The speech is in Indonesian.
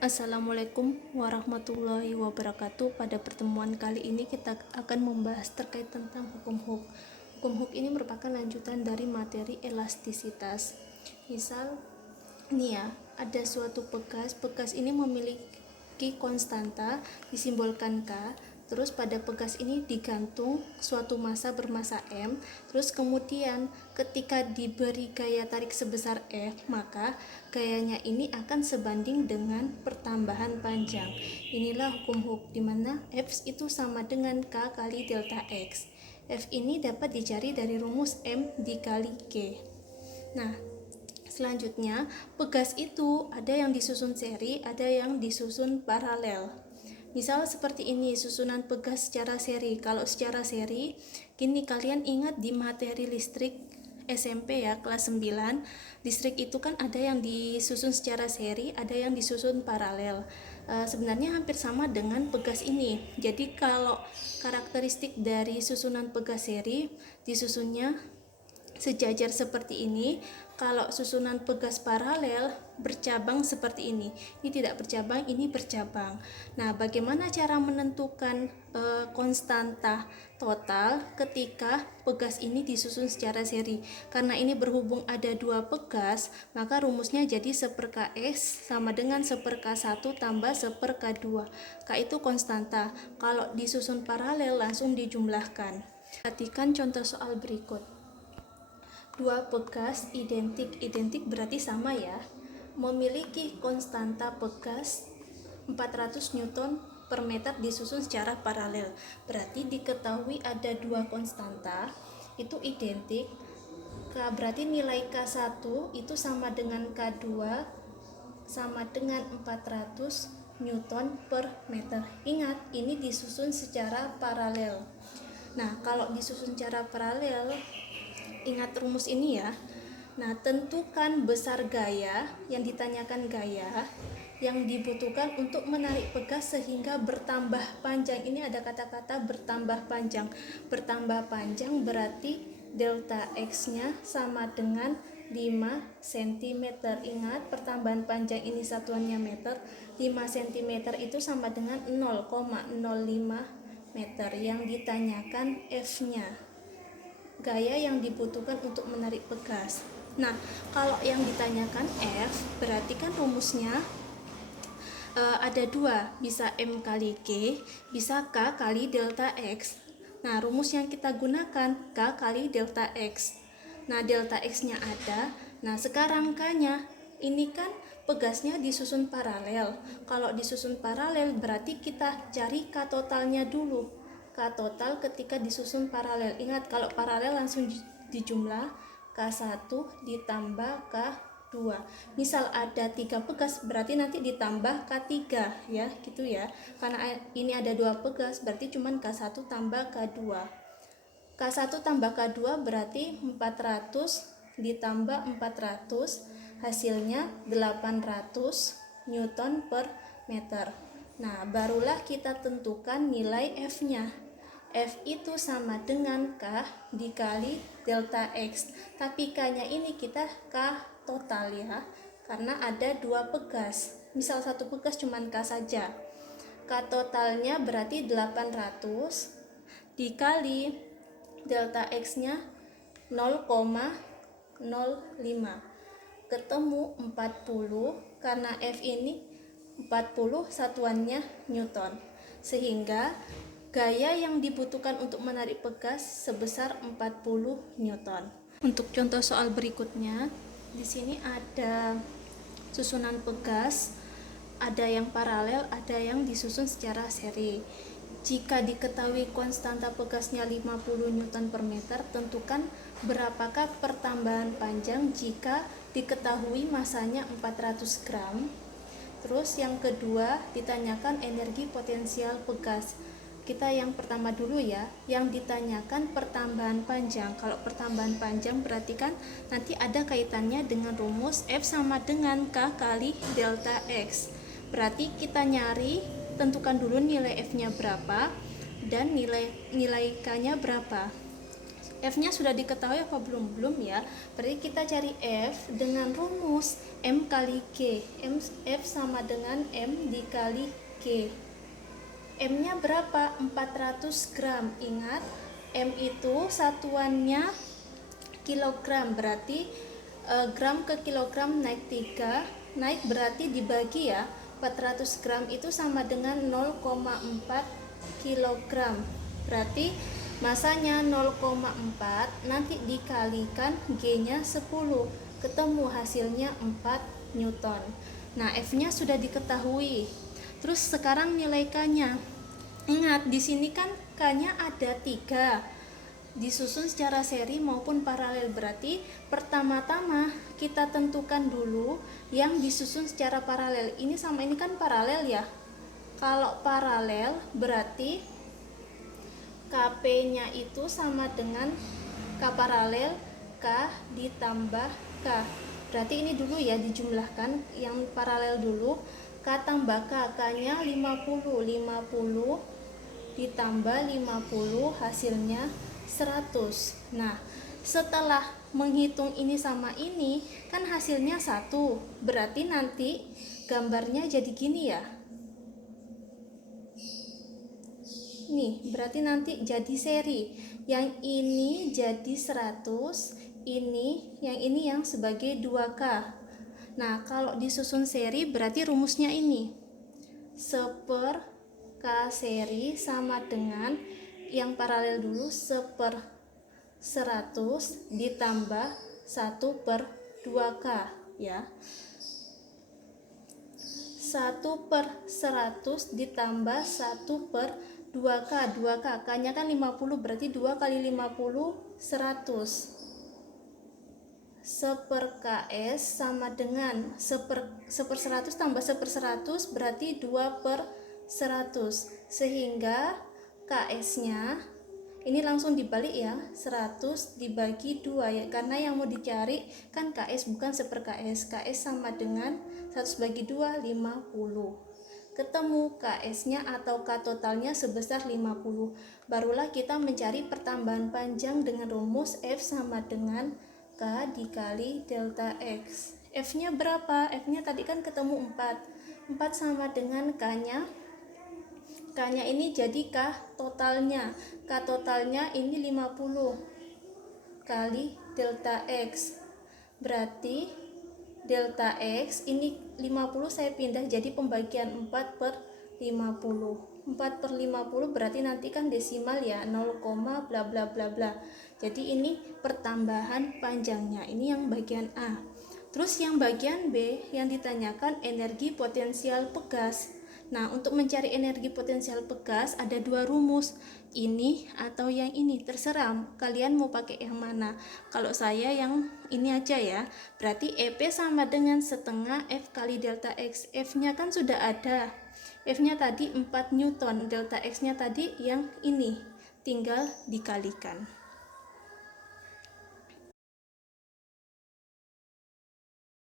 Assalamualaikum warahmatullahi wabarakatuh. Pada pertemuan kali ini kita akan membahas terkait tentang hukum Hooke. Hukum Hooke ini merupakan lanjutan dari materi elastisitas. Misal, ini ya, ada suatu bekas ini memiliki konstanta disimbolkan K. Terus pada pegas ini digantung suatu massa bermassa M. Terus kemudian ketika diberi gaya tarik sebesar F, maka gayanya ini akan sebanding dengan pertambahan panjang. Inilah hukum Hooke, di mana F itu sama dengan K kali delta X. F ini dapat dicari dari rumus M dikali K. Nah, selanjutnya pegas itu ada yang disusun seri, ada yang disusun paralel. Misal seperti ini susunan pegas secara seri. Kalau secara seri, kini kalian ingat di materi listrik SMP ya, kelas 9, listrik itu kan ada yang disusun secara seri, ada yang disusun paralel. Sebenarnya hampir sama dengan pegas ini. Jadi kalau karakteristik dari susunan pegas seri, disusunnya sejajar seperti ini. Kalau susunan pegas paralel bercabang seperti ini. Ini tidak bercabang, ini bercabang. Nah, bagaimana cara menentukan konstanta total ketika pegas ini disusun secara seri? Karena ini berhubung ada dua pegas, maka rumusnya jadi 1/K(X) sama dengan 1/K1 tambah 1/K2. K itu konstanta. Kalau disusun paralel langsung dijumlahkan. Perhatikan contoh soal berikut. Dua pegas identik berarti sama ya, memiliki konstanta pegas 400 Newton per meter disusun secara paralel. Berarti diketahui ada dua konstanta itu identik. Berarti nilai K1 itu sama dengan K2 sama dengan 400 Newton per meter. Ingat, ini disusun secara paralel. Nah, kalau disusun secara paralel, ingat rumus ini ya. Nah, tentukan besar gaya, yang ditanyakan gaya yang dibutuhkan untuk menarik pegas sehingga bertambah panjang. Ini ada kata-kata bertambah panjang. Bertambah panjang berarti delta X-nya sama dengan 5 cm. Ingat, pertambahan panjang ini satuannya meter. 5 cm itu sama dengan 0,05 meter. Yang ditanyakan F-nya, gaya yang dibutuhkan untuk menarik pegas. Nah, kalau yang ditanyakan F, berarti kan rumusnya ada dua, bisa M kali K, bisa K kali delta X. Nah, rumus yang kita gunakan K kali delta X. Nah, delta X-nya ada. Nah, sekarang K-nya, ini kan pegasnya disusun paralel. Kalau disusun paralel berarti kita cari K totalnya dulu. K total ketika disusun paralel. Ingat, kalau paralel langsung dijumlah K1 ditambah K2. Misal ada 3 pegas berarti nanti ditambah K3 ya, gitu ya. Karena ini ada 2 pegas berarti cuman K1 tambah K2. K1 tambah K2 berarti 400 ditambah 400, hasilnya 800 Newton per meter. Nah, barulah kita tentukan nilai F-nya. F itu sama dengan K dikali delta X. Tapi K-nya ini kita K total ya, karena ada dua pegas. Misal satu pegas cuma K saja. K totalnya berarti 800 dikali delta X-nya 0,05. Ketemu 40, karena F ini 40 satuannya Newton. Sehingga gaya yang dibutuhkan untuk menarik pegas sebesar 40 Newton. Untuk contoh soal berikutnya, di sini ada susunan pegas, ada yang paralel, ada yang disusun secara seri. Jika diketahui konstanta pegasnya 50 Newton per meter, tentukan berapakah pertambahan panjang jika diketahui masanya 400 gram. Terus yang kedua ditanyakan energi potensial pegas. Kita yang pertama dulu ya, yang ditanyakan pertambahan panjang. Kalau pertambahan panjang berarti kan nanti ada kaitannya dengan rumus F sama dengan K kali delta X. Berarti kita nyari, tentukan dulu nilai F-nya berapa dan nilai K-nya berapa. F-nya sudah diketahui apa belum? Belum ya. Berarti kita cari F dengan rumus M kali G. F sama dengan M dikali G. M-nya berapa? 400 gram. Ingat, M itu satuannya kilogram. Berarti gram ke kilogram naik 3. Naik berarti dibagi ya. 400 gram itu sama dengan 0,4 kilogram. Berarti masanya 0,4, nanti dikalikan G-nya 10, ketemu hasilnya 4 Newton. Nah, F-nya sudah diketahui. Terus sekarang nilai K-nya. Ingat, di sini kan K-nya ada 3, disusun secara seri maupun paralel. Berarti pertama-tama kita tentukan dulu yang disusun secara paralel. Ini sama ini kan paralel ya. Kalau paralel berarti KP-nya itu sama dengan K paralel K ditambah K. Berarti ini dulu ya dijumlahkan, yang paralel dulu. K tambah K, K-nya 50 ditambah 50 hasilnya 100. Nah, setelah menghitung ini sama ini kan hasilnya 1. Berarti nanti gambarnya jadi gini ya. Nih, berarti nanti jadi seri. Yang ini jadi 100, yang ini yang sebagai 2K. Nah, kalau disusun seri berarti rumusnya ini. 1/K seri sama dengan yang paralel dulu 1/100 ditambah 1/2K ya. 1/100 ditambah 1/2K. 2K, K-nya kan 50, berarti 2 kali 50 100. 1/KS sama dengan 1/100 tambah 1/100 berarti 2/100. Sehingga KS-nya ini langsung dibalik ya, 100 dibagi 2 ya, karena yang mau dicari kan KS bukan 1/KS. KS sama dengan 100 bagi 2, 50. Ketemu KS-nya atau K totalnya sebesar 50. Barulah kita mencari pertambahan panjang dengan rumus F sama dengan K dikali delta X. F-nya berapa? F-nya tadi kan ketemu 4. 4 sama dengan K-nya. K-nya ini jadi K totalnya. K totalnya ini 50 kali delta X. Berarti delta X ini 50 saya pindah jadi pembagian 4/50. 4/50 berarti nanti kan desimal ya, 0, bla bla bla bla. Jadi ini pertambahan panjangnya. Ini yang bagian A. Terus yang bagian B yang ditanyakan energi potensial pegas. Nah, untuk mencari energi potensial pegas ada 2 rumus, ini atau yang ini, terserah kalian mau pakai yang mana. Kalau saya yang ini aja ya. Berarti EP sama dengan setengah F kali delta X. F-nya kan sudah ada. F-nya tadi 4 Newton, delta X-nya tadi yang ini, tinggal dikalikan.